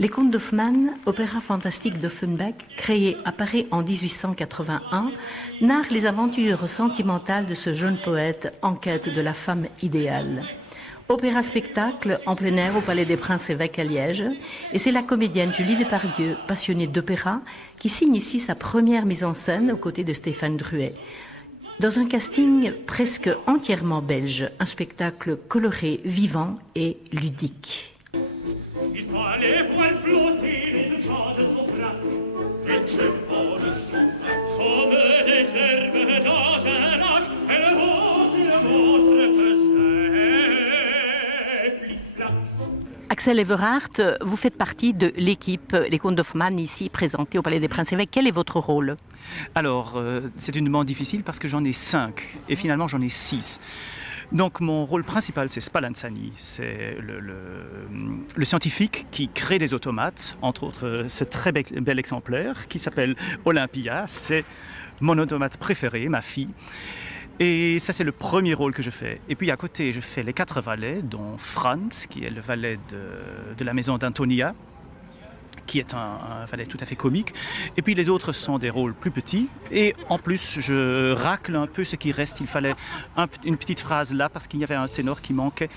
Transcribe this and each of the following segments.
Les Contes d'Hoffmann, opéra fantastique d'Offenbach, créé à Paris en 1881, narre les aventures sentimentales de ce jeune poète en quête de la femme idéale. Opéra-spectacle en plein air au Palais des Princes-Évêques à Liège, et c'est la comédienne Julie Depardieu, passionnée d'opéra, qui signe ici sa première mise en scène aux côtés de Stéphane Drouet. Dans un casting presque entièrement belge, un spectacle coloré, vivant et ludique. Il fallait voir flotter les deux tas de son frac, les tempo de son frac, comme des herbes dans un lac, et le haut sur votre faisait flic-flac. Axel Everhardt, vous faites partie de l'équipe Les Contes d'Hoffmann, ici présentée au Palais des Princes-Évêques. Quel est votre rôle ? Alors, c'est une demande difficile parce que j'en ai 5 et finalement j'en ai 6. Donc mon rôle principal, c'est Spallanzani, c'est le scientifique qui crée des automates, entre autres ce très bel exemplaire qui s'appelle Olympia, c'est mon automate préféré, ma fille. Et ça, c'est le premier rôle que je fais. Et puis à côté, je fais les 4 valets, dont Franz, qui est le valet de la maison d'Antonia, qui est un valet tout à fait comique. Et puis les autres sont des rôles plus petits. Et en plus, je racle un peu ce qui reste. Il fallait une petite phrase là parce qu'il y avait un ténor qui manquait.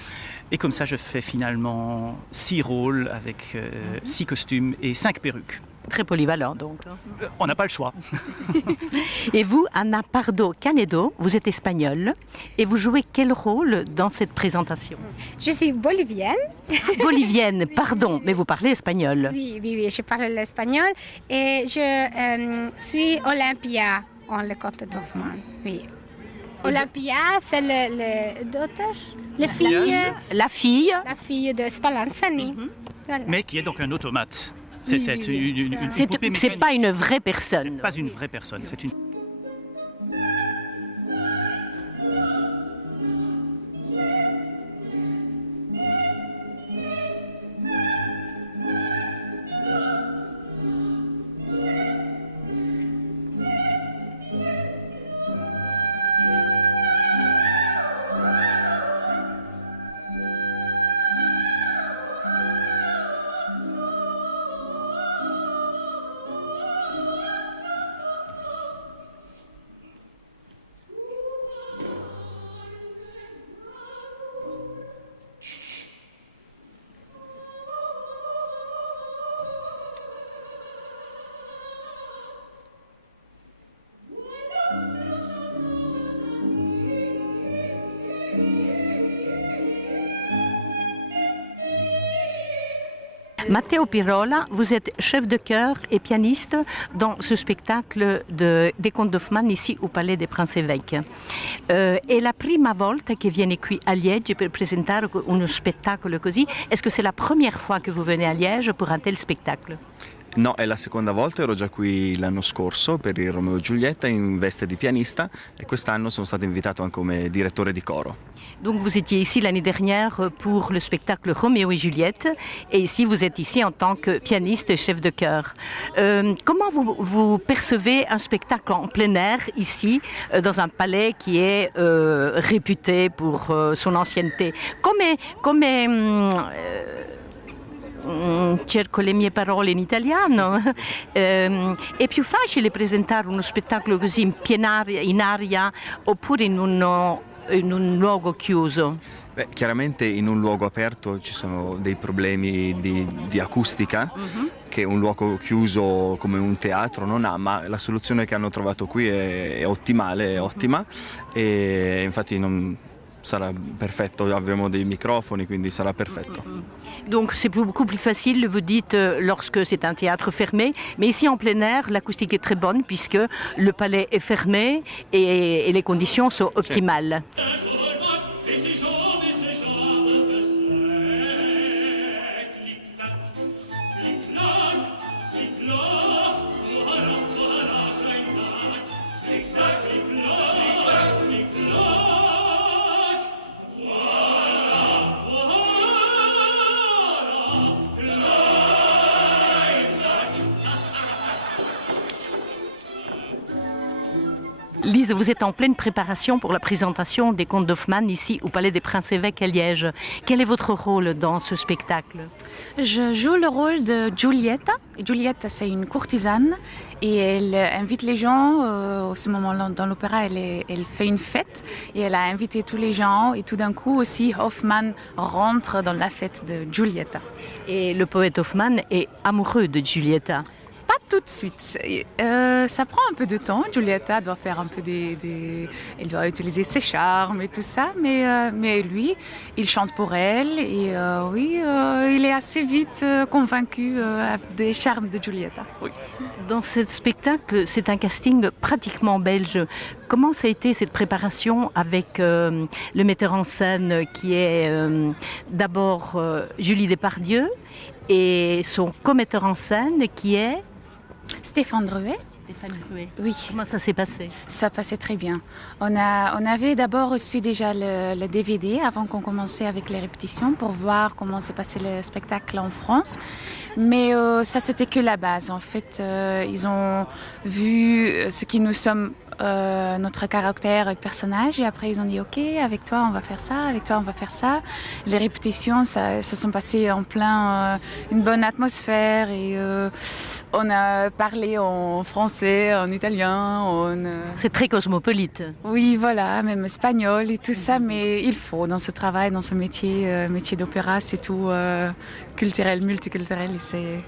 Et comme ça, je fais finalement 6 rôles avec 6 costumes et 5 perruques. Très polyvalent donc. On n'a pas le choix. Et vous, Ana Pardo Canedo, vous êtes espagnole et vous jouez quel rôle dans cette présentation ? Je suis bolivienne. Bolivienne, pardon, mais vous parlez espagnol. Oui, je parle l'espagnol et je suis Olympia en le conte d'Hoffmann. Oui. Olympia, c'est le daughter, la fille de Spallanzani. Voilà. Mais qui est donc un automate. C'est pas une vraie personne. C'est pas une vraie personne, c'est une... Matteo Pirola, vous êtes chef de chœur et pianiste dans ce spectacle des Contes d'Hoffmann ici au Palais des Princes-Évêques. È la prima volta che viene qui a Liège per presentare uno spettacolo così. Est-ce que c'est la première fois que vous venez à Liège pour un tel spectacle? No, è la seconda volta, ero già qui l'anno scorso per il Romeo e Giulietta in veste di pianista e quest'anno sono stato invitato anche come direttore di coro. Donc vous étiez ici l'année dernière pour le spectacle Roméo et Juliette et ici vous êtes ici en tant que pianiste et chef de chœur. Comment vous percevez un spectacle en plein air ici dans un palais qui est réputé pour son ancienneté? Cerco le mie parole in italiano. È più facile presentare uno spettacolo così in aria oppure in un luogo chiuso? Beh, chiaramente in un luogo aperto ci sono dei problemi di acustica che un luogo chiuso come un teatro non ha, ma la soluzione che hanno trovato qui è ottimale, è ottima e infatti non sarà perfetto, abbiamo dei microfoni quindi sarà perfetto. Donc c'est beaucoup plus facile, vous dites, lorsque c'est un théâtre fermé, mais ici en plein air, l'acoustique est très bonne puisque le palais est fermé et les conditions sont optimales. Lise, vous êtes en pleine préparation pour la présentation des contes d'Hoffmann ici au Palais des Princes-Évêques à Liège. Quel est votre rôle dans ce spectacle? Je joue le rôle de Giulietta. Giulietta, c'est une courtisane et elle invite les gens. À ce moment-là, dans l'opéra, elle fait une fête et elle a invité tous les gens. Et tout d'un coup aussi, Hoffmann rentre dans la fête de Giulietta. Et le poète Hoffmann est amoureux de Giulietta. Pas tout de suite. Ça prend un peu de temps. Giulietta doit faire un peu elle doit utiliser ses charmes et tout ça. Mais lui, il chante pour elle. Et il est assez vite convaincu des charmes de Giulietta. Oui. Dans ce spectacle, c'est un casting pratiquement belge. Comment ça a été cette préparation avec le metteur en scène qui est d'abord Julie Depardieu et son co-metteur en scène qui est Stéphane Drouet. Oui. Comment ça s'est passé? Ça passait très bien. On avait d'abord reçu déjà le DVD avant qu'on commençait avec les répétitions pour voir comment s'est passé le spectacle en France. Mais ça, c'était que la base. En fait, ils ont vu ce qui nous sommes, notre caractère et personnage, et après ils ont dit ok, avec toi on va faire ça, avec toi on va faire ça. Les répétitions ça se sont passées en plein une bonne atmosphère et on a parlé en français, en italien, C'est très cosmopolite. Oui, voilà, même espagnol et tout ça, mais il faut dans ce travail, dans ce métier d'opéra, c'est tout culturel, multiculturel et c'est